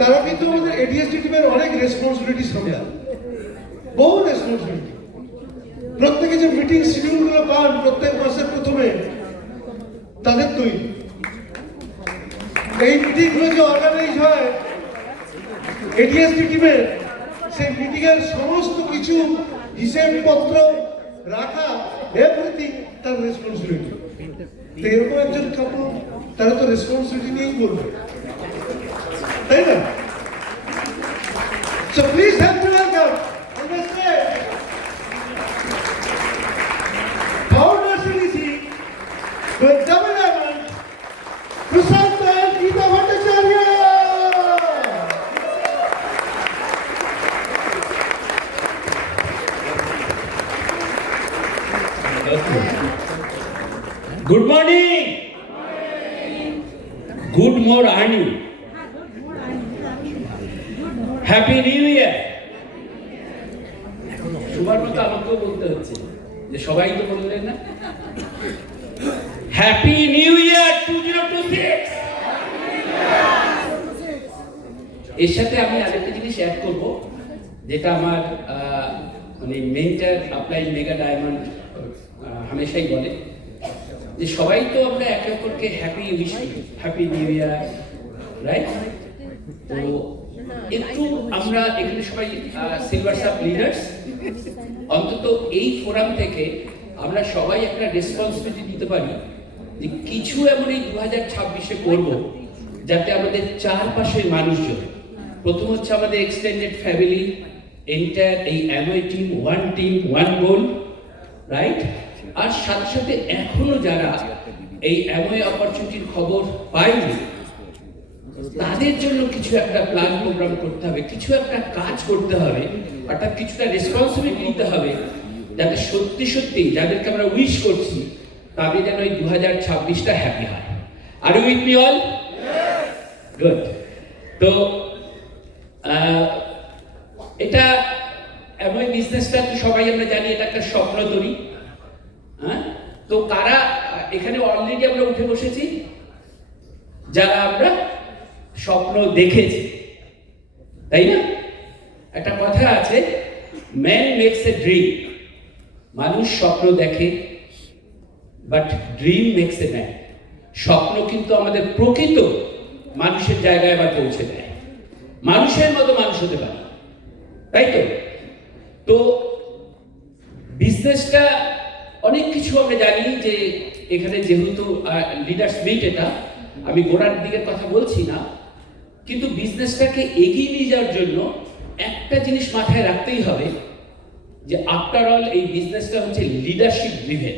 তারা কিন্তু আমাদের এডিএসডি টিমের অনেক রেসপন্সিবিলিটি সামলায়, বহু রেসপন্সিবিলিটি। প্রত্যেকে যে মিটিং শিডিউলগুলো পান প্রত্যেক মাসের প্রথমে তাদের তৈরি। এই মিটিংগুলো যে অর্গানাইজ হয় এডিএসডি টিমের, সেই মিটিং এর সমস্ত কিছু হিসেবপত্র রাখা, এভরিথিং তার রেসপন্সিবিলিটি। তো এরকম একজন কাপড় তারা তো রেসপন্সিবিলিটি নিয়েই করবে, তাই না? So please help me welcome on the stage founder CDC with double diamond Prasad and Geeta Bhattacharya. Good morning. Good morning. Happy new ইয়ার। সবার মতো আমাকেও বলতে হচ্ছে যে সবাই তো বললেন না। হ্যাপি নিউ ইয়ার 2026। এর সাথে আমি আরেকটা জিনিস অ্যাড করব, যেটা আমার মানে মেন্টর অ্যাপ্লাই মেগা ডায়মন্ড হামেশাই বলে যে সবাই তো আমরা একে অপরকে হ্যাপি উইশ করি, হ্যাপি নিউ ইয়ার, রাইট? তো একটু আমরা এখানে সবাই সিলভার সাব লিডার্স, অন্তত এই ফোরাম থেকে আমরা সবাই একটা রেসপন্সিবিলিটি নিতে পারি যে কিছু এমন এই 2026-এ করবো যাতে আমাদের চারপাশের মানুষজন, প্রথম হচ্ছে আমাদের এক্সটেন্ডেড ফ্যামিলি, এন্টায়ার এই Amway team one goal, right? আর সাথে সাথে এখনো যারা এই অ্যামওয়ে অপরচুনিটির খবর পায়নি তাদের জন্য কিছু একটা প্ল্যান প্রোগ্রাম করতে হবে, কিছু একটা কাজ করতে হবে, অর্থাৎ কিছুটা রেসপন্সিবিলিটি নিতে হবে যাতে সত্যি সত্যি যাদেরকে আমরা উইশ করছি তাদের যেন এই 2026টা হ্যাপি হয়। Are you with me all? Good. তো এটা এমন বিজনেসটা তো সবাই আমরা জানি এটা একটা স্বপ্ন তৈরি। হ্যাঁ, তো কারা এখানে অলরেডি আমরা উঠে বসেছি? যারা আমরা স্বপ্ন দেখেছি, তাই না? একটা কথা আছে, ম্যান মেক্স এ ড্রিম। মানুষ স্বপ্ন দেখে, but dream makes a man. স্বপ্ন কিন্তু আমাদের প্রকৃত মানুষের জায়গায় আবার পৌঁছে দেয়, মানুষের মতো মানুষ হতে পারে, তাই তো? তো বিজনেসটা অনেক কিছু আমরা জানি যে এখানে যেহেতু লিডার্স মিট, এটা আমি গোড়ার দিকের কথা বলছি না, কিন্তু বিজনেসটাকে এগিয়ে নিয়ে যাওয়ার জন্য একটা জিনিস মাথায় রাখতেই হবে যে আফটার অল এই বিজনেসটা হচ্ছে লিডারশিপ ড্রিভেন।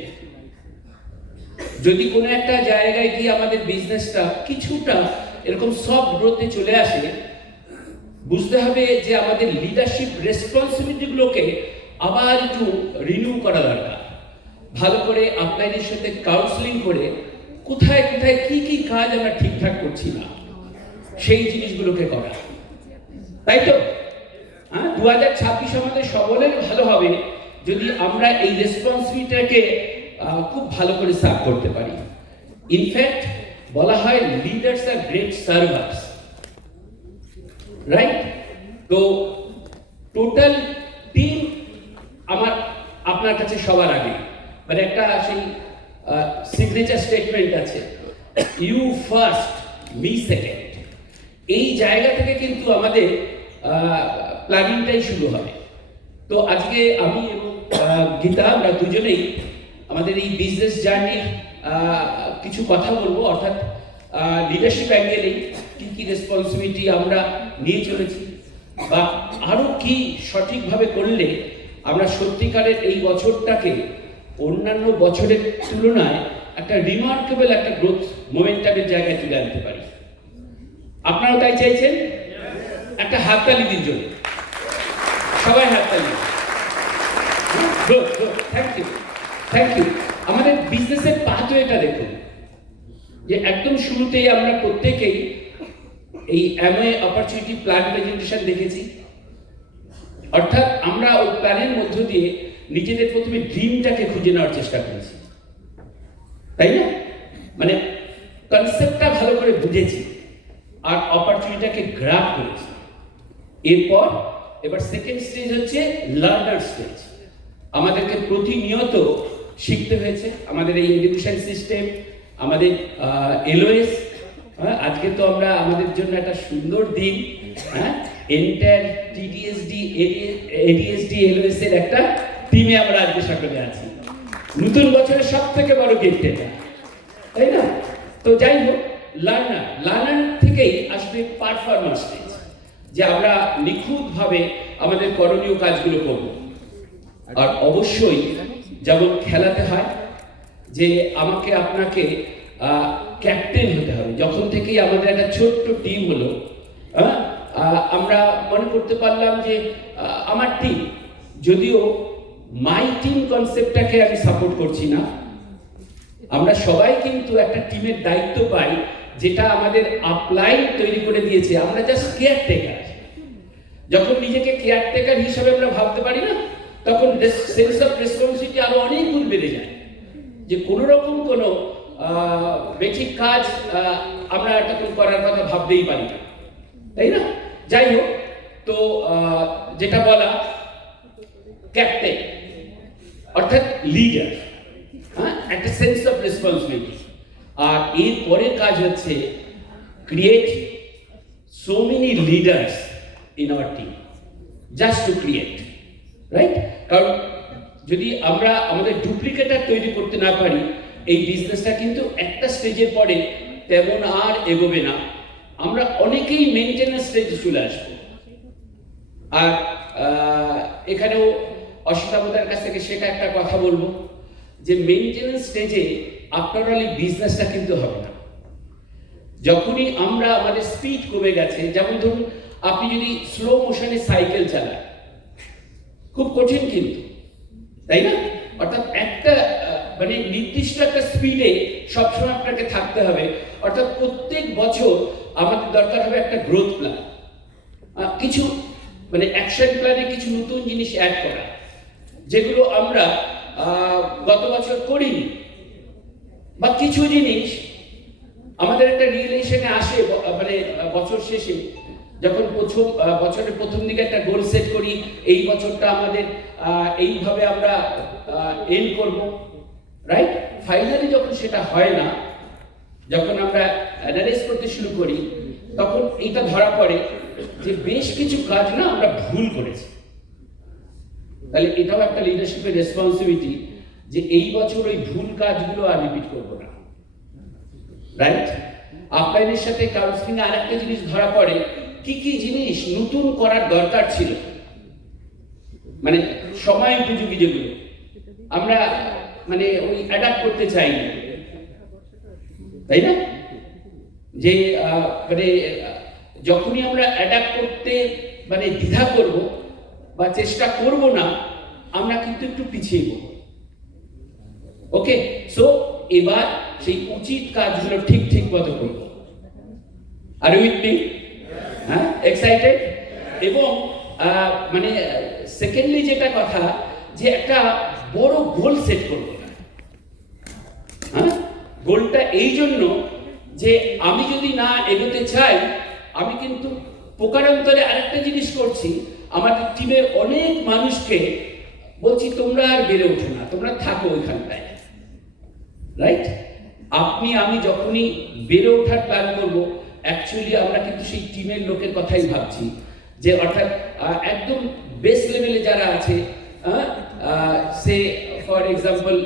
যদি কোনো একটা জায়গায় গিয়ে আমাদের বিজনেসটা কিছুটা এরকম সফট গ্রোথে চলে আসে, বুঝতে হবে যে আমাদের লিডারশিপ রেসপন্সিবিলিটিগুলোকে আবার একটু রিনিউ করা দরকার। ভালো করে আপনাদের সাথে কাউন্সিলিং করে কোথায় কোথায় কি কি কাজ আমরা ঠিকঠাক করছি না সেই জিনিসগুলোকে করা, তাই তো? হ্যাঁ, 2026 আমাদের সকলের ভালো হবে যদি আমরা এই রেসপন্সিবিলিটিটাকে খুব ভালো করে সার্ভ করতে পারি। ইনফ্যাক্ট বলা হয় leaders are great servers, right? তো টোটাল টিম আমার আপনার কাছে সবার আগে মানে একটা সেই সিগনেচার স্টেটমেন্ট আছে, ইউ ফার্স্ট মি সেকেন্ড। এই জায়গা থেকে কিন্তু আমাদের প্ল্যানিংটাই শুরু হবে। তো আজকে আমি এবং গীতা আমরা দুজনেই আমাদের এই বিজনেস জার্নির কিছু কথা বলবো, অর্থাৎ লিডারশিপ অ্যাঙ্গেলেই কি কি রেসপন্সিবিলিটি আমরা নিয়ে চলেছি, বা আরো কি সঠিকভাবে করলে আমরা সত্যিকারের এই বছরটাকে অন্যান্য বছরের তুলনায় একটা রিমার্কেবল একটা গ্রোথ মোমেন্টামের জায়গায় তুলে আনতে পারি। আপনারাও তাই চাইছেন? একটা হাততালি দিন জন্য, সবাই হাততালি। Thank you. আমাদের বিজনেসের পাথওয়েটা দেখুন, যে একদম শুরুতেই আমরা প্রত্যেকেই এই অ্যামওয়ে অপরচুনিটি প্ল্যান প্রেজেন্টেশন দেখেছি। অর্থাৎ আমরা ওই প্ল্যানের মধ্য দিয়ে নিজেদের প্রথমে ড্রিমটাকে খুঁজে নেওয়ার চেষ্টা করেছি, তাই না? মানে কনসেপ্টটা ভালো করে বুঝেছি, আর অপরচুনিটিটাকে গ্র্যাব করেছি। এরপর এবার সেকেন্ড স্টেজ হচ্ছে লার্নার স্টেজ। আমাদেরকে প্রতিনিয়ত শিখতে হয়েছে। আমাদের এই এডুকেশন সিস্টেম, আমাদের এলওএস, আজকে তো আমরা আমাদের জন্য একটা সুন্দর দিন, এন্টার টিডিএসডি এডিএসডি এলওএস এর একটা টিমে আমরা আজকে সকলে আছি। নতুন বছরের সব থেকে বড় গিফট এটা, তাই না? তো যাই হোক, লার্নার থেকেই আসবে পারফরম্যান্স স্টেজ, যে আমরা নিখুঁতভাবে আমাদের করণীয় কাজগুলো করব। আর অবশ্যই যেমন খেলাতে হয়, যে আমাকে আপনাকে ক্যাপ্টেন হতে হবে। যখন থেকেই আমাদের একটা ছোট্ট টিম হলো, আমরা মনে করতে পারলাম যে আমার টিম, যদিও মাই টিম কনসেপ্টটাকে আমি সাপোর্ট করছি না, আমরা সবাই কিন্তু একটা টিমের দায়িত্ব পাই, যেটা আমাদের আপলাইন তৈরি করে দিয়েছে। আমরা জাস্ট কেয়ারটেকার। যখন নিজেকে কেয়ারটেকার হিসেবে আমরা ভাবতে পারি না, তখন সেন্স অফ রেসপন্সিবিলিটি আরো অনেক গুণ বেড়ে যায়, যে কোনো রকম কোনো বেঠিক কাজ আমরা তখন করার কথা ভাবতেই পারি না, তাই না? যাই হোক, তো যেটা বলা, ক্যাপ্টেন অর্থাৎ লিডার, একটা সেন্স অফ রেসপন্সিবিলিটি। আর এর পরের কাজ হচ্ছে create so many leaders in our team, just to create, right? কারণ যদি আমরা আমাদের ডুপ্লিকেটার তৈরি করতে না পারি, এই বিজনেসটা কিন্তু একটা স্টেজের পরে তেমন আর এগোবে না। আমরা অনেকেই মেইনটেনেন্স স্টেজে চলে আসবো। আর এখানেও অসিতাবতার কাছ থেকে শেখা একটা কথা বলবো, যে মেইনটেনেন্স স্টেজে আপনার অল বিজনেসটা কিন্তু হবে না। যখনই আমরা আমাদের স্পিড কমে গেছে, যেমন ধরুন আপনি যদি স্লো মোশনে সাইকেল চালান, খুব কঠিন কিন্তু, তাই না? অর্থাৎ একটা মানে নির্দিষ্ট একটা স্পিডে সবসময় আপনাকে থাকতে হবে। অর্থাৎ প্রত্যেক বছর আমাদের দরকার হবে একটা গ্রোথ প্ল্যান, কিছু মানে অ্যাকশন প্ল্যানে কিছু নতুন জিনিস অ্যাড করা, যেগুলো আমরা গত বছর করিনি, বা কিছু জিনিস আমাদের একটা রিয়েলাইজেশনে আসে মানে বছর শেষে, যখন বছরের প্রথম দিকে একটা গোল সেট করি, এই বছরটা আমাদের এইভাবে আমরা এন্ড করব, রাইট? ফাইনালি যখন সেটা হয় না, যখন আমরা অ্যানালাইজ করতে শুরু করি, তখন এইটা ধরা পড়ে যে বেশ কিছু কাজ না আমরা ভুল করেছি। তাহলে এটাও একটা লিডারশিপের রেসপন্সিবিলিটি, যে এই বছর ওই ভুল কাজগুলো আর রিপিট করবো না, রাইট? আপনাদের সাথে কাউন্সিলিং এ আরেকটা জিনিস ধরা পড়ে, কি কি জিনিস নতুন করার দরকার ছিল, মানে সময় উপযোগী, যেগুলো আমরা মানে ওই অ্যাডাপ্ট করতে চাই না, তাই না? যে মানে যখনই আমরা অ্যাডাপ্ট করতে মানে দ্বিধা করব বা চেষ্টা করব না, আমরা কিন্তু একটু পিছিয়ে পড়ব। ওকে, সো এবার সেই উচিত কাজগুলো ঠিক ঠিক মতো করব। আর উইথ মি? হ্যাঁ, এক্সাইটেড? এবং মানে সেকেন্ডলি যেটা কথা, যে একটা বড় গোল সেট করব। হ্যাঁ, গোলটা এই জন্য যে আমি যদি না এগোতে চাই, আমি কিন্তু প্রকারান্তরে আরেকটা জিনিস করছি, আমাদের টিমের অনেক মানুষকে বলছি তোমরা আর বেড়ে ওঠো না, তোমরা থাকো ওইখানটায়, রাইট? আমি যখনই বেড়ে ওঠার প্ল্যান করব, অ্যাকচুয়ালি আমরা কিন্তু সেই টিমের লোকের কথাই ভাবছি, যে অর্থাৎ একদম বেস লেভেলে যারা আছে, সে ফর এক্সাম্পল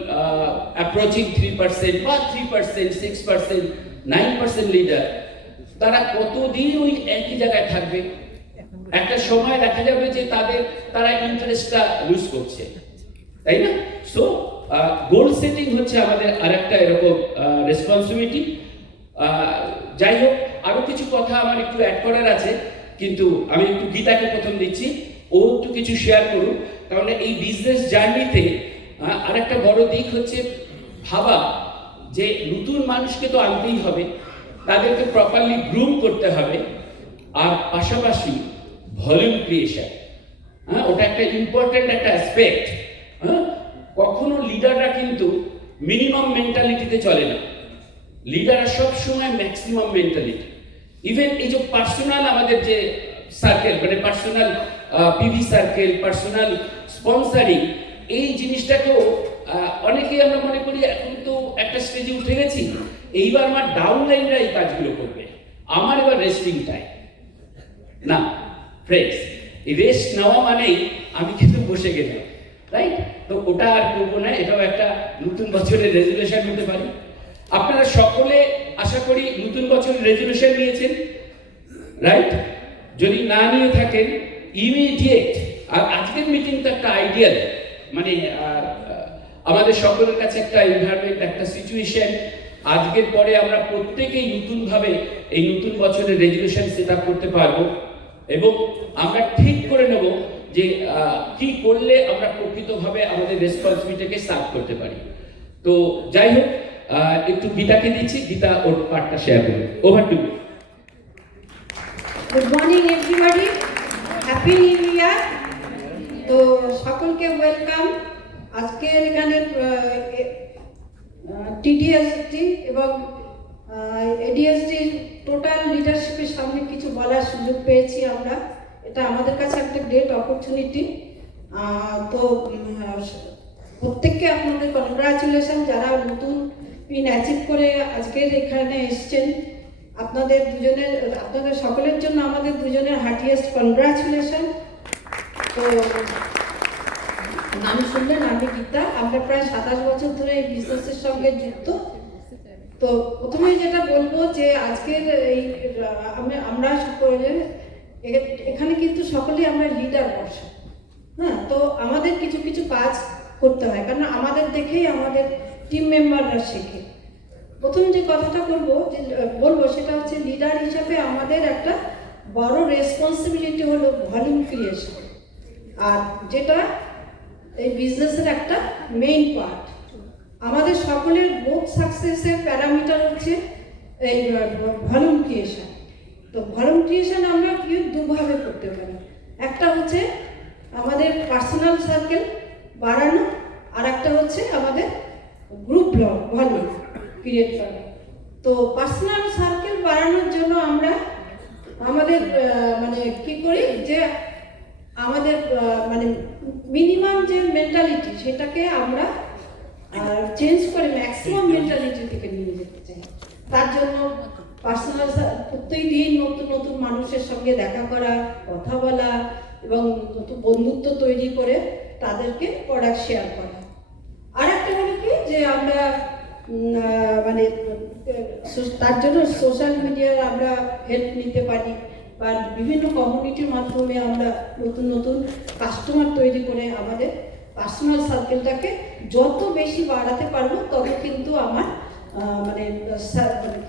অ্যাপ্রোচিং 3% বা 3%, 6%, 9% লিডার, তারা কতদিন ওই একই জায়গায় থাকবে? একটা সময় দেখা যাবে যে তারা ইন্টারেস্টটা লুজ করছে, তাই না? সো গোল সেটিং হচ্ছে আমাদের আরেকটা এরকম রেসপন্সিবিলিটি। যাই হোক, আরো কিছু কথা আমার একটু অ্যাড করার আছে, কিন্তু আমি একটু গীতাকে প্রথম দিচ্ছি, ও একটু কিছু শেয়ার করুন। কারণ এই বিজনেস জার্নিতে আরেকটা বড় দিক হচ্ছে ভাবা, যে নতুন মানুষকে তো আনতেই হবে, তাদেরকে প্রপারলি গ্রুম করতে হবে, আর পাশাপাশি ভলিউম ক্রিয়েশন, ওটা একটা ইম্পর্টেন্ট একটা অ্যাসপেক্ট। কখনো লিডাররা কিন্তু মিনিমাম মেন্টালিটিতে চলে না, লিডাররা সব সময় ম্যাক্সিমাম মেন্টালিটি। ইভেন এই যে পার্সোনাল আমাদের যে সার্কেল, মানে পার্সোনাল পিভি সার্কেল, পার্সোনাল স্পন্সারিং, এই জিনিসটাকেও অনেকেই আমরা মনে করি এখন তো একটা স্টেজে উঠে গেছি, এইবার আমার ডাউনলাইনরা এই কাজগুলো করবে, আমার এবার রেস্টিং টাইম। না ফ্রেন্ডস, এই রেস্ট নেওয়া মানেই আমি কিন্তু বসে গেলাম, রাইট? তো ওটা আর করবো না। এটাও একটা নতুন বছরের রেজুলেশন হতে পারে। আপনারা সকলে আশা করি নতুন বছরের রেজুলেশন নিয়েছেন, রাইট? যদি না নিয়ে থাকেন ইমিডিয়েট, আর আজকের মিটিং তো একটা আইডিয়াল, মানে আমাদের সকলের কাছে একটা এনভায়রনমেন্ট, একটা সিচুয়েশন। আজকের পরে আমরা প্রত্যেকেই নতুনভাবে এই নতুন বছরের রেজুলেশন সেট আপ করতে পারবো এবং আমরা ঠিক করে নেব যে কি করলে আমরা প্রকৃতভাবে আমাদের রেসপন্সিবিলিটিকে সার্ভ করতে পারি। তো যাই হোক, একটু গীতাকে দিচ্ছি, গীতা ওর পার্টটা শেয়ার করবে। Over to. Good morning everybody, happy new year. তো সকলকে ওয়েলকাম। আজকের এখানে টিডিএসটি এবং এডিএসটির টোটাল লিডারশিপের সামনে কিছু বলার সুযোগ পেয়েছি আমরা। এটা আমাদের কাছে একটা গ্রেট অপরচুনিটি। তো প্রত্যেককে আপনাদের কনগ্রাচুলেশন, যারা নতুন পিন অ্যাচিভ করে আজকের এখানে এসছেন। আপনাদের সকলের জন্য আমাদের দুজনের হার্টিয়েস্ট কনগ্রাচুলেশন। তো নাম শুনলেন, আমি গীতা। আমরা প্রায় 27 বছর ধরে এই বিজনেসের সঙ্গে যুক্ত। তো প্রথমে যেটা বলবো যে আজকের এই আমরা সকলে এখানে কিন্তু সকলেই আমরা লিডার বসে, হ্যাঁ। তো আমাদের কিছু কিছু কাজ করতে হয়, কারণ আমাদের দেখেই আমাদের টিম মেম্বাররা শেখে। প্রথম যে কথাটা বলবো সেটা হচ্ছে লিডার হিসাবে আমাদের একটা বড় রেসপন্সিবিলিটি হলো ভলিউম ক্রিয়েশন, আর যেটা এই বিজনেসের একটা মেইন পার্ট। আমাদের সকলের বোথ সাকসেসের প্যারামিটার হচ্ছে এই ভলিউম ক্রিয়েশন। তো ভলিউম ক্রিয়েশন আমরা দুভাবে করতে পারি। একটা হচ্ছে আমাদের পার্সোনাল সার্কেল বাড়ানো, আর একটা হচ্ছে আমাদের গ্রুপ ভলিউম ক্রিয়েট করা। তো পার্সোনাল সার্কেল বাড়ানোর জন্য আমরা আমাদের মানে কি করি যে আমাদের মানে মিনিমাম যে মেন্টালিটি সেটাকে আমরা চেঞ্জ করে ম্যাক্সিমাম মেন্টালিটি থেকে নিয়ে যেতে চাই। তার জন্য পার্সোনাল প্রত্যেক দিন নতুন নতুন মানুষের সঙ্গে দেখা করা, কথা বলা এবং নতুন বন্ধুত্ব তৈরি করে তাদেরকে প্রোডাক্ট শেয়ার করা। আর একটা হলো কি যে আমরা মানে তার জন্য সোশ্যাল মিডিয়ার আমরা হেল্প নিতে পারি, বা বিভিন্ন কমিউনিটির মাধ্যমে আমরা নতুন নতুন কাস্টমার তৈরি করে আমাদের পার্সোনাল সার্কেলটাকে যত বেশি বাড়াতে পারবো তত কিন্তু আমার মানে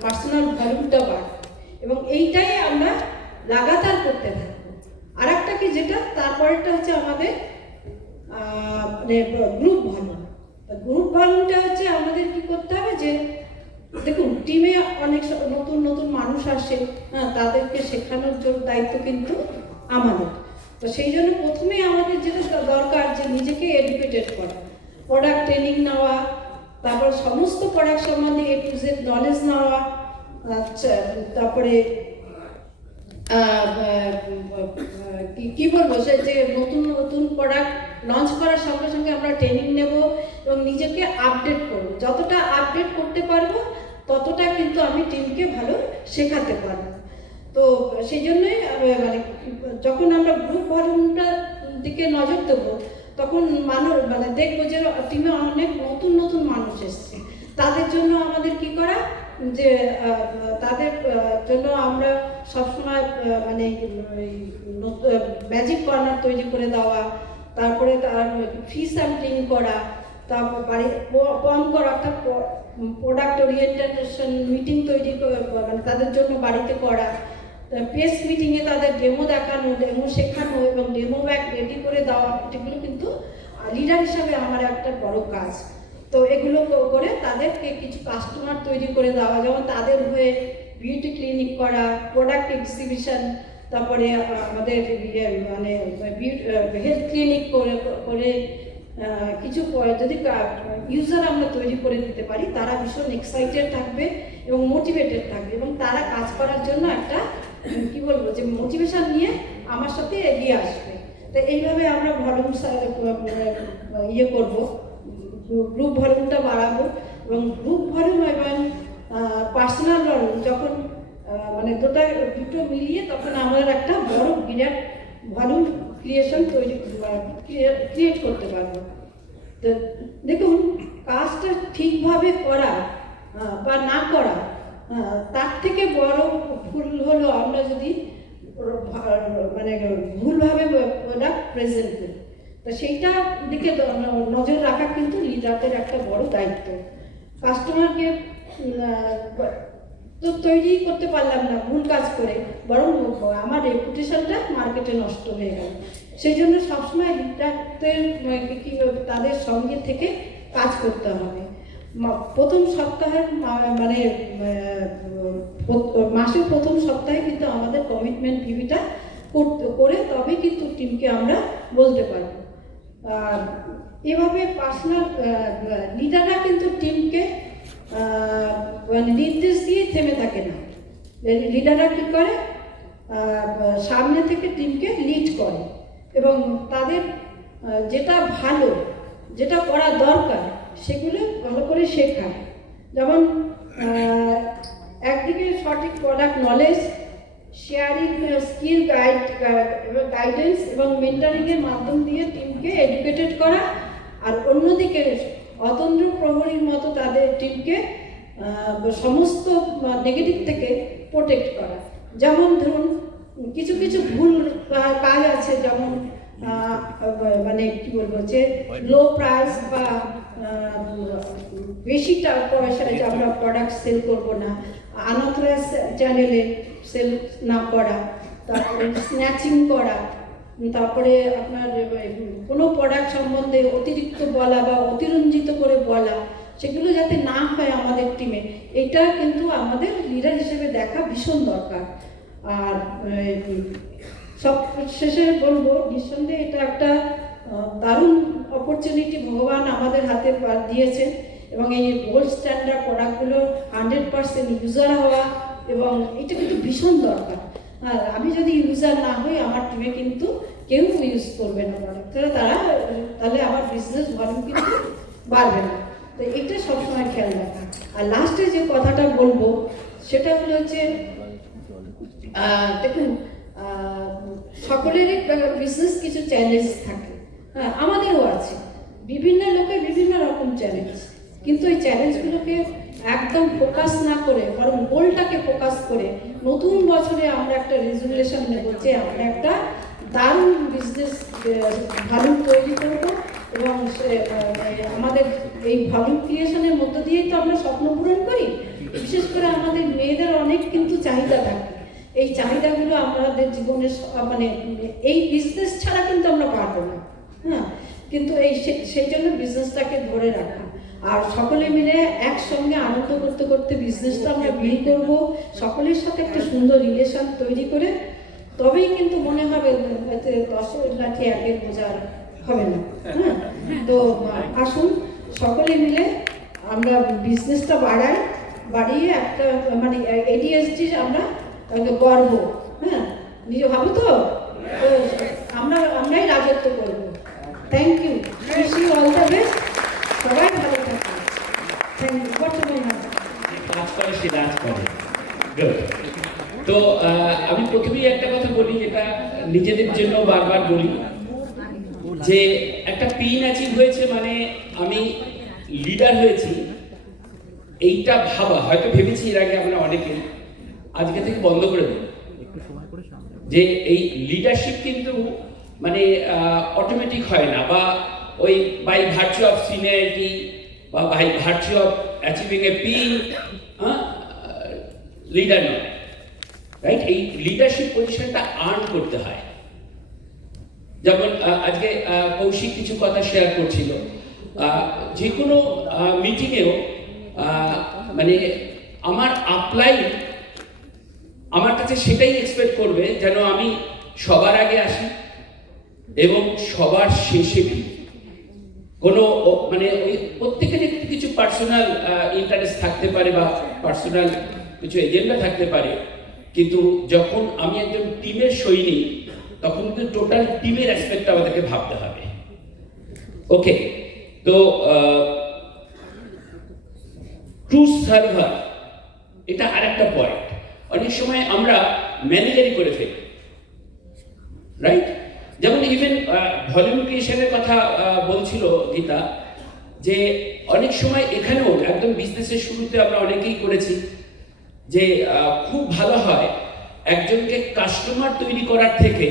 পার্সোনাল ভ্যালুটা বাড়বে, এবং এইটাই আমরা লাগাতার করতে থাকবো। আর একটা কি যেটা তারপরেরটা হচ্ছে আমাদের মানে গ্রুপ ভ্যালু। গ্রুপ ভ্যালুটা হচ্ছে আমাদের কি করতে হবে যে দেখুন টিমে অনেক নতুন নতুন মানুষ আসে, হ্যাঁ, তাদেরকে শেখানোর জন্য দায়িত্ব কিন্তু আমাদের। তো সেই জন্য প্রথমেই আমাদের যেটা দরকার যে নিজেকে এডুকেটেড করা, প্রোডাক্ট ট্রেনিং নেওয়া, তারপর সমস্ত প্রোডাক্ট সম্বন্ধে A to Z নলেজ নেওয়া, তারপরে কি বলবো সে যে নতুন নতুন প্রোডাক্ট লঞ্চ করার সঙ্গে সঙ্গে আমরা ট্রেনিং নেব এবং নিজেকে আপডেট করব। যতটা আপডেট করতে পারবো ততটা কিন্তু আমি টিমকে ভালো শেখাতে পারবো। তো সেই জন্যই মানে যখন আমরা গ্রুপ ভলিউমটার দিকে নজর দেবো তখন মানে দেখবো যে টিমে অনেক নতুন নতুন মানুষ এসছে। তাদের জন্য আমাদের কি করা যে তাদের জন্য আমরা সবসময় মানে ম্যাজিক কর্নার তৈরি করে দেওয়া, তারপরে তার ফ্রি স্যাম্পলিং করা, তারপর বাড়ি কম করা, অর্থাৎ প্রোডাক্ট ওরিয়েন্টেশন মিটিং তৈরি মানে তাদের জন্য বাড়িতে করা, প্রেস মিটিংয়ে তাদের ডেমো দেখানো, ডেমো শেখানো এবং ডেমো ব্যাগ রেডি করে দেওয়া, এগুলো কিন্তু লিডার হিসাবে আমার একটা বড় কাজ। তো এগুলো করে তাদেরকে কিছু কাস্টমার তৈরি করে দেওয়া, যেমন তাদের হয়ে বিউটি ক্লিনিক করা, প্রোডাক্ট এক্সিবিশন, তারপরে আমাদের মানে হেলথ ক্লিনিক করে কিছু যদি ইউজার আমরা তৈরি করে দিতে পারি, তারা ভীষণ এক্সাইটেড থাকবে এবং মোটিভেটেড থাকবে এবং তারা কাজ করার জন্য একটা কি বলবো যে মোটিভেশন নিয়ে আমার সাথে এগিয়ে আসবে। তো এইভাবে আমরা ভলিউম ইয়ে করবো, গ্রুপ ভলিউমটা বাড়াবো এবং গ্রুপ ভলিউম এবং পার্সোনাল ভলিউম যখন মানে দুটো মিলিয়ে তখন আমাদের একটা বড় বিরাট ভলিউম ক্রিয়েট করতে পারবো। তো দেখুন, কাজটা ঠিকভাবে করা বা না করা তার থেকে বড় ভুল হলো আমরা যদি মানে ভুলভাবে প্রোডাক্ট প্রেজেন্ট করি। তো সেইটার দিকে নজর রাখা কিন্তু লিডারদের একটা বড় দায়িত্ব। কাস্টমারকে তো তৈরি করতে পারলাম না ভুল কাজ করে, বরং আমার রেপুটেশনটা মার্কেটে নষ্ট হয়ে গেল। সেই জন্য সবসময় লিডারদের তাদের সঙ্গে থেকে কাজ করতে হবে। প্রথম সপ্তাহের মানে মাসের প্রথম সপ্তাহে কিন্তু আমাদের কমিটমেন্ট ভিভিটা করে তবে কিন্তু টিমকে আমরা বলতে পারবো। এভাবে পার্সোনাল লিডাররা কিন্তু টিমকে মানে নির্দেশ দিয়ে থেমে থাকে না। লিডাররা কী করে, সামনে থেকে টিমকে লিড করে এবং তাদের যেটা ভালো, যেটা করা দরকার সেগুলো ভালো করে শেখায়। যেমন একদিকে সঠিক product knowledge, sharing skill guidance এবং মেন্টারিংয়ের মাধ্যম দিয়ে টিমকে এডুকেটেড করা, আর অন্যদিকে অতন্দ্র প্রহরীর মতো তাদের টিমকে সমস্ত নেগেটিভ থেকে প্রোটেক্ট করা। যেমন ধরুন কিছু কিছু ভুল কাজ আছে, যেমন মানে কি বলবো যে লো প্রাইস বা বেশি পয়সায় যে আমরা প্রোডাক্ট সেল করবো না, আনঅথরাইজ চ্যানেলে সেল না করা, তারপরে স্ন্যাচিং করা, তারপরে আপনার কোনো প্রোডাক্ট সম্বন্ধে অতিরিক্ত বলা বা অতিরঞ্জিত করে বলা, সেগুলো যাতে না হয় আমাদের টিমে, এটা কিন্তু আমাদের লিডার হিসেবে দেখা ভীষণ দরকার। আর সব শেষে বলবো, নিঃসন্দেহে এটা একটা দারুণ অপরচুনিটি ভগবান আমাদের হাতে দিয়েছেন এবং এই গোল্ড স্ট্যান্ডার্ড প্রোডাক্টগুলো 100% ইউজার হওয়া এবং এটা কিন্তু ভীষণ দরকার। আর আমি যদি ইউজার না হই, আমার টিমে কিন্তু কেউ ইউজ করবে না প্রোডাক্ট, তাহলে আমার বিজনেস ভলিউম কিন্তু বাড়বে না। তো এটা সবসময় খেয়াল রাখা। আর লাস্টে যে কথাটা বলবো সেটা হলো যে দেখুন, সকলেরই বিজনেস কিছু চ্যালেঞ্জ থাকে, হ্যাঁ আমাদেরও আছে, বিভিন্ন লোকের বিভিন্ন রকম চ্যালেঞ্জ, কিন্তু এই চ্যালেঞ্জগুলোকে একদম ফোকাস না করে বরং গোলটাকে ফোকাস করে নতুন বছরে আমরা একটা রেজুলেশন নেব যে আমরা একটা দারুণ বিজনেস ভলিউম তৈরি করব এবং আমাদের এই ভলিউম ক্রিয়েশনের মধ্য দিয়েই তো আমরা স্বপ্ন পূরণ করি। বিশেষ করে আমাদের মেয়েদের অনেক কিন্তু চাহিদা থাকে, এই চাহিদাগুলো আমাদের জীবনের মানে এই বিজনেস ছাড়া কিন্তু আমরা পারবো না, হ্যাঁ। কিন্তু সেই জন্য বিজনেসটাকে ধরে রাখা আর সকলে মিলে একসঙ্গে আনন্দ করতে করতে বিজনেসটা আমরা বিল্ড করব, সকলের সাথে একটা সুন্দর রিলেশন তৈরি করে, তবেই কিন্তু মনে হবে 10 লাঠি একের বোঝা হবে না, হ্যাঁ। তো আসুন সকলে মিলে আমরা বিজনেসটা বাড়িয়ে একটা মানে এডিএসডি আমরা গর্ব, হ্যাঁ নিজে ভাবো তো আমরাই রাজত্ব করব। Thank you, wish you all the best, সবাই ভালো থাকুন। Thank you. কাজ করে সে রাজ করে। গুড। তো আমি প্রথমেই একটা কথা বলি, যেটা নিজেদের জন্য বারবার বলি, যে একটা পিন অ্যাচিভ হয়েছে মানে আমি লিডার হয়েছি, এইটা ভাবা হয়তো ভেবেছি এর আগে আমরা অনেকে, আজকে থেকে বন্ধ করে দেব। যে এই লিডারশিপ কিন্তু মানে অটোমেটিক হয় না, বা ওই বাই ভার্চু অফ সিনিয়রিটি বা by virtue of achieving a pin leader নয়, রাইট? এই লিডারশিপ পজিশনটা আর্ন করতে হয়। যেমন আজকে কৌশিক কিছু কথা শেয়ার করছিল, যে কোনো মিটিংয়েও মানে আমার আপলাইন আমার কাছে সেটাই এক্সপেক্ট করবে যেন আমি সবার আগে আসি এবং সবার শেষে ফিরি। কোনো মানে ওই প্রত্যেকের একটু কিছু পার্সোনাল ইন্টারেস্ট থাকতে পারে বা পার্সোনাল কিছু এজেন্ডা থাকতে পারে, কিন্তু যখন আমি একজন টিমের সৈনিক তখন কিন্তু টোটাল টিমের অ্যাসপেক্ট আমাদেরকে ভাবতে হবে। ওকে, তো ট্রু সার্ভার এটা আরেকটা পয়েন্ট। অনেক সময় আমরা ম্যানেজারি করে ফেলি, রাইট? যেমন ইভেন ভলিউম ক্রিয়েশনের কথা বলছিল গীতা, যে অনেক সময় এখানেও একদম বিজনেসের শুরুতে আমরা অনেকেই করেছি যে খুব ভালো হয় একজনকে কাস্টমার তৈরি করার থেকে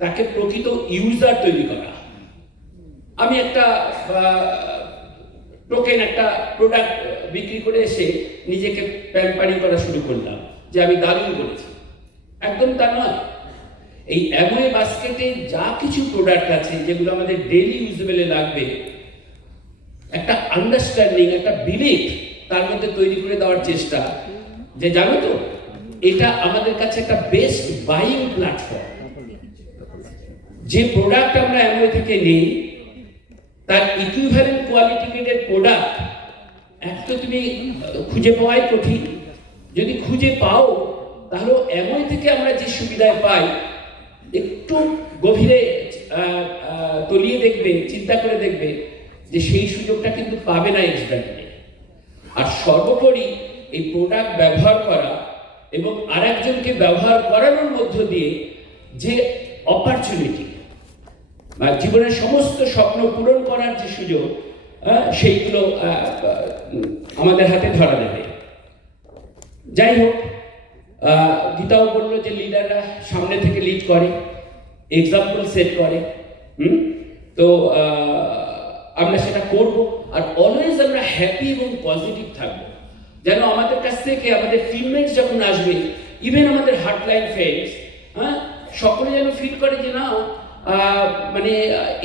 তাকে প্রকৃত ইউজার তৈরি করা। আমি একটা টোকেন একটা প্রোডাক্ট বিক্রি করে এসে নিজেকে প্যাম্পারিং করা শুরু করলাম যে আমি দারুণ করেছি, একদম তা নয়। এই অ্যামওয়ে বাস্কেটে যা কিছু প্রোডাক্ট আছে যেগুলো আমাদের ডেইলি ইউজেবলে লাগবে, একটা আন্ডারস্ট্যান্ডিং, একটা বিলিভ তার মধ্যে তৈরি করে দেওয়ার চেষ্টা, যে জানো তো এটা আমাদের কাছে একটা বেস্ট বাইং প্ল্যাটফর্ম। যে প্রোডাক্ট আমরা অ্যামওয়ে থেকে নিই তার ইকুইভ্যালেন্ট কোয়ালিটি গ্রেডের প্রোডাক্ট এক তো তুমি খুঁজে পাওয়াই কঠিন, যদি খুঁজে পাও তাহলে অ্যামওয়ে থেকে আমরা যে সুবিধায় পাই একটু গভীরে তলিয়ে দেখবে, চিন্তা করে দেখবে যে সেই সুযোগটা কিন্তু পাবে না ইনস্ট্যান্টলি। আর সর্বোপরি এই প্রোডাক্ট ব্যবহার করা এবং আরেকজনকে ব্যবহার করানোর মধ্য দিয়ে যে অপরচুনিটি, জীবনের সমস্ত স্বপ্ন পূরণ করার যে সুযোগ, সেইগুলো আমাদের হাতে ধরা দেবে। যাই হোক, গীতাও বললো যে লিডাররা সামনে থেকে লিড করে, এক্সাম্পল সেট করে। তো আমরা সেটা করব, আর অলওয়েজ আমরা হ্যাপি এবং পজিটিভ থাকবো, যেন আমাদের কাছ থেকে আমাদের টিমমেটস যখন আসবে, ইভেন আমাদের হার্টলাইন ফ্রেন্ডস, সকলে যেন ফিল করে যে না মানে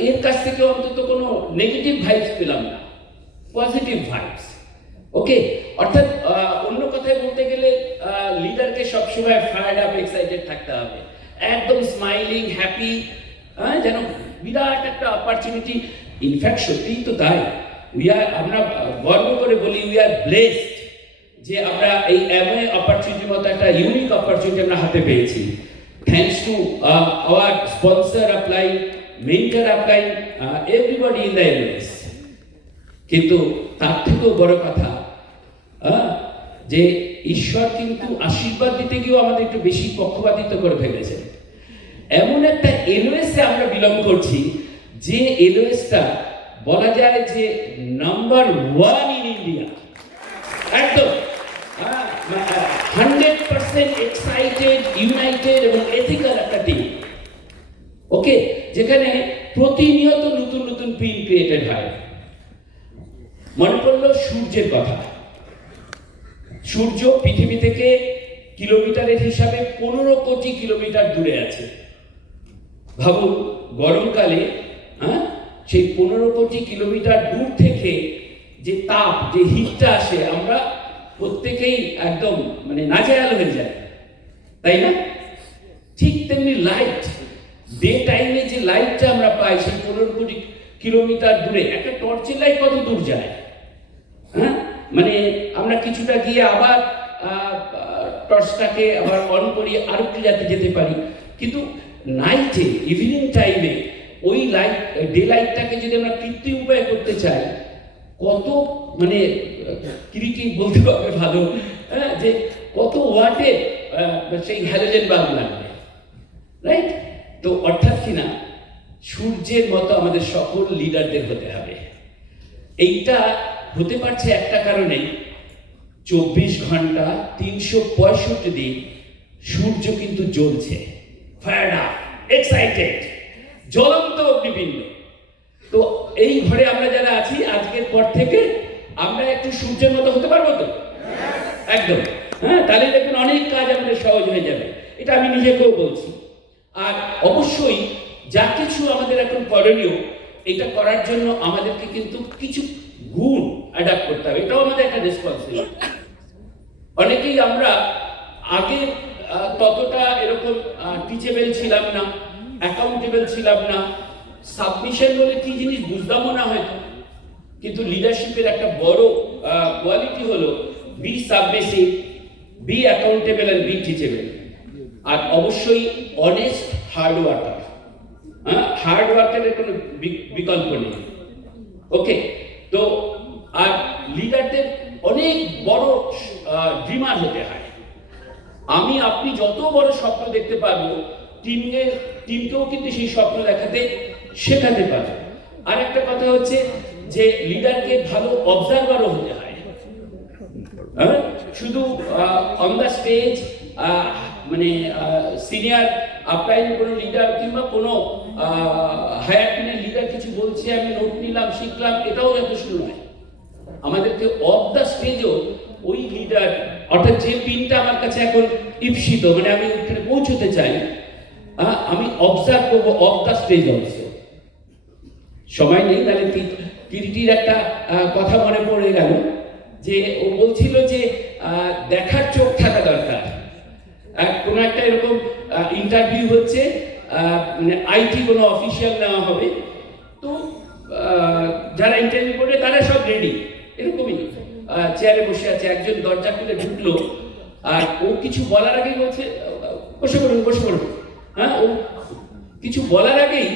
এর কাছ থেকে অন্তত কোনো নেগেটিভ ভাইবস পেলাম না, পজিটিভ ভাইবস। ওকে, অর্থাৎ অন্য কথায় বলতে গেলে লিডারকে সবসময় ফায়ার্ড আপ, এক্সাইটেড থাকতে হবে, একদম স্মাইলিং, হ্যাপি, যেন বিরাট একটা অপরচুনিটি। ইনফ্যাক্ট সত্যিই তো তাই, আমরা গর্ব করে বলি উই আর ব্লেসড যে আমরা এই অ্যামওয়ে অপরচুনিটির মতো একটা ইউনিক অপরচুনিটি আমরা হাতে পেয়েছি, thanks to our sponsor upline, mentor upline, everybody in the MoS. কিন্তু তার থেকেও বড় কথা যে ঈশ্বর কিন্তু আশীর্বাদ দিতে গিয়েও আমাদের একটু বেশি পক্ষপাতিত্ব করে ফেলেছে। এমন একটা এলওএসে আমরা বিলং করছি যে এলওএসটা বলা যায় যে নাম্বার 1 ইন ইন্ডিয়া, একদম 100% এক্সাইটেড, ইউনাইটেড এবং এথিক্যাল একটা টিম। ওকে, যেখানে প্রতিনিয়ত নতুন নতুন পিন ক্রিয়েটেড হয়। মনে পড়লো সূর্যের কথা। সূর্য পৃথিবী থেকে কিলোমিটারের হিসাবে 15 কোটি কিলোমিটার দূরে আছে। ভাবুন গরমকালে সেই 15 কোটি কিলোমিটার দূর থেকে যে তাপ, যে হিটটা আসে, আমরা প্রত্যেকেই একদম মানে নাজেহাল হয়ে যায়, তাই না? ঠিক তেমনি লাইট, ডে টাইমে যে লাইটটা আমরা পাই সেই 15 কোটি কিলোমিটার দূরে, একটা টর্চের লাইট কত দূর যায়? মানে আমরা কিছুটা গিয়ে আবার টর্চটাকে আবার অন করি, আর একটু যাতে যেতে পারি। কিন্তু নাইটে, ইভিনিং টাইমে ওই লাইট, ডে লাইটটাকে যদি আমরা কৃত্রিম উপায়ে করতে চাই, কত মানে ক্রিয়েটিভ বলতে পারবে ভালো, যে কত ওয়াটে সেই হ্যালোজেন বাল্ব লাগবে, রাইট? তো অর্থাৎ কিনা সূর্যের মতো আমাদের সকল লিডারদের হতে হবে। এইটা হতে পারছে একটা কারণেই, 24 ঘন্টা 365 দিন সূর্য কিন্তু জ্বলছে, ফায়ার্ড আপ, এক্সাইটেড, জ্বলন্ত অগ্নিপিণ্ড। তো এই ঘরে আমরা যারা আছি, আজকের পর থেকে আমরা একটু সূর্যের মতো হতে পারবো তো? একদম, তাহলে দেখুন অনেক কাজ আমাদের সহজ হয়ে যাবে। এটা আমি নিজেকেও বলছি। আর অবশ্যই যা কিছু আমাদের এখন করণীয়, এটা করার জন্য আমাদেরকে কিন্তু কিছু গুণ অ্যাডাপ্ট করতে হবে, এটাও আমাদের একটা রেসপন্সিবিলিটি। অনেকেই আমরা আগে ততটা এরকম টিচেবল ছিলাম না, অ্যাকাউন্টেবল ছিলাম না, সাবমিশন বলে কি জিনিস বুঝতামও না হয়তো, কিন্তু লিডারশিপের একটা বড় কোয়ালিটি হলো be submissive, be accountable and be teachable, আর অবশ্যই অনেস্ট হার্ড ওয়ার্কার। হার্ড ওয়ার্কারের কোনো বিকল্প নেই। ওকে, তো আর লিডারদের অনেক বড় ড্রিমার হতে হয়। আমি আপনি যত বড় স্বপ্ন দেখতে পারবো, টিমকেও কিন্তু সেই স্বপ্ন দেখাতে শেখাতে পারবো। আর একটা কথা হচ্ছে যে লিডারকে ভালো অবজারভারও হতে হয়। শুধু অন দ্য স্টেজ মানে সিনিয়র আপলাইন কোনো লিডার কিংবা কোনো হায়ার টিমের লিডার কিছু বলছে, আমি নোট নিলাম, শিখলাম, এটাও যথেষ্ট নয়। আমাদেরকে অফ দ্য স্টেজও ওই লিডার, অর্থাৎ যে পিনটা আমার কাছে এখন ঈপ্সিত, মানে আমি ওখানে পৌঁছতে চাই, আমি অবজার্ভ করবো অফ দ্য স্টেজ অলসো। সময় নেই, তাহলে কিরিটির একটা কথা মনে পড়ে গেল যে ও বলছিল যে দেখার চোখ থাকা দরকার। কোনো একটা এরকম ইন্টারভিউ হচ্ছে, মানে আইটি কোনো অফিসিয়াল নেওয়া হবে, তো যারা ইন্টারভিউ করবে তারা সব রেডি, এরকমই চেয়ারে বসে আছে। একজন দরজা খুলে ঢুকলো, আর ও কিছু বলার আগেই বলছে বসে পড়ুন বসে পড়ুন। হ্যাঁ, ও কিছু বলার আগেই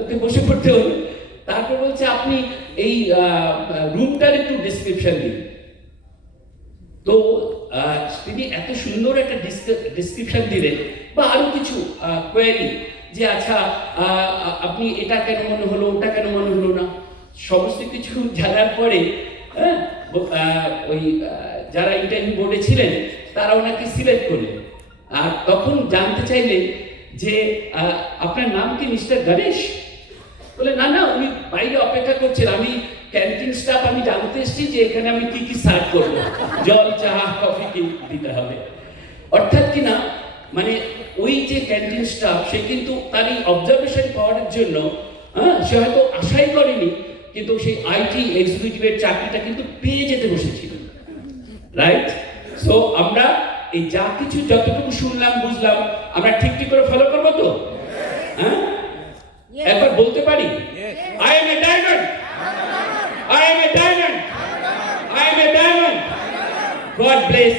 ওকে বসে পড়তে হলো। তারপর বলছে আপনি এই রুমটার একটু ডেসক্রিপশন দিন। তো তিনি এত সুন্দর একটা ডেসক্রিপশন দিলেন, বা আরো কিছু কোয়েরি যে আচ্ছা আপনি এটা কেন মনে হলো, ওটা কেন মনে হলো না, সমস্ত কিছু জানার পরে ওই যারা ইন্টারভিউ বোর্ডে ছিলেন তারা ওনাকে সিলেক্ট করলেন। আর তখন জানতে চাইলেন যে আপনার নাম কি মিস্টার গণেশ? বলে না না, উনি বাইরে অপেক্ষা করছেন, আমি ক্যান্টিন স্টাফ, আমি জানতে এসেছি যে এখানে আমি কি কি সার্ভ করবো, জল, চা, কফি কি দিতে হবে। অর্থাৎ কি না, মানে ওই যে ক্যান্টিন স্টাফ, সে কিন্তু তার এই অবজারভেশন পাওয়ার জন্য সে হয়তো আশাই করেনি, কিন্তু সেই আইটি এক্সিকিউটিভের চাকরিটা কিন্তু পেয়ে যেতে বসেছিল। রাইট? সো আমরা এই যা কিছু যতটুকু শুনলাম বুঝলাম, আমরা ঠিক ঠিক করে ফলো করবো তো? হ্যাঁ, একবার বলতে পারি, I am a diamond, I am a diamond, I am a diamond. God bless.